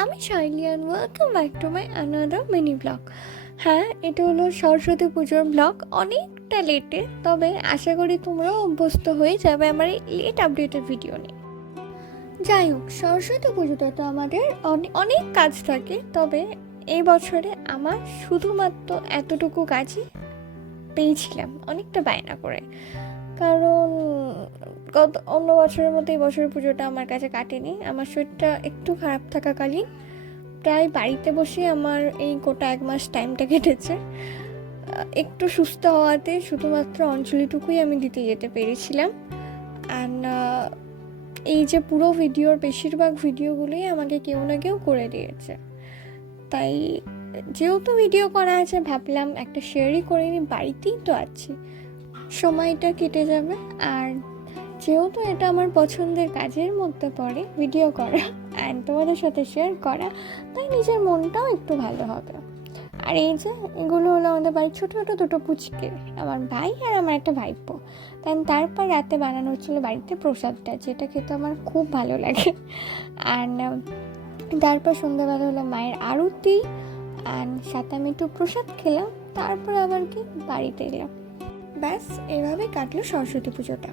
আমি Shaili and welcome back to my another mini blog. হ্যাঁ, এটা হলো সরস্বতী পুজোর ব্লগ, অনেকটা লেটে, তবে আশা করি তোমরাও অভ্যস্ত হয়ে যাবে আমার এই লেট আপডেটের ভিডিও নিয়ে। যাই হোক, সরস্বতী পুজোতে তো আমাদের অনেক কাজ থাকে, তবে এই বছরে আমার শুধুমাত্র এতটুকু কাজই পেয়েছিলাম, অনেকটা বায়না করে। কারণ অন্য বছরের মতো এই বছরের পুজোটা আমার কাছে কাটেনি। আমার শরীরটা একটু খারাপ থাকাকালীন প্রায় বাড়িতে বসে আমার এই গোটা 1 মাস টাইমটা কেটেছে। একটু সুস্থ হওয়াতে শুধুমাত্র অঞ্জলিটুকুই আমি দিতে যেতে পেরেছিলাম। অ্যান্ড এই যে পুরো ভিডিওর বেশিরভাগ ভিডিওগুলোই আমাকে কেউ না কেউ করে দিয়েছে, তাই যেহেতু ভিডিও করা আছে ভাবলাম একটা শেয়ারই করে নিই, বাড়িতেই তো আছি, সময়টা কেটে যাবে। আর যেহেতু এটা আমার পছন্দের কাজের মধ্যে পড়ে ভিডিও করা অ্যান্ড তোমাদের সাথে শেয়ার করা, তাই নিজের মনটাও একটু ভালো হবে। আর এই যে এগুলো হলো আমাদের বাড়ির ছোটো ছোটো দুটো পুচকে, আমার ভাই আর আমার একটা ভাইপো। তারপর রাতে বানানো হচ্ছিলো বাড়িতে প্রসাদটা, যেটা খেতে আমার খুব ভালো লাগে। অ্যান্ড তারপর সন্ধ্যাবেলা হলো মায়ের আরতি, অ্যান্ড সাথে আমি একটু প্রসাদ খেলাম, তারপর আবার কি বাড়িতে এলাম। ব্যাস, এভাবে কাটলো সরস্বতী পুজোটা।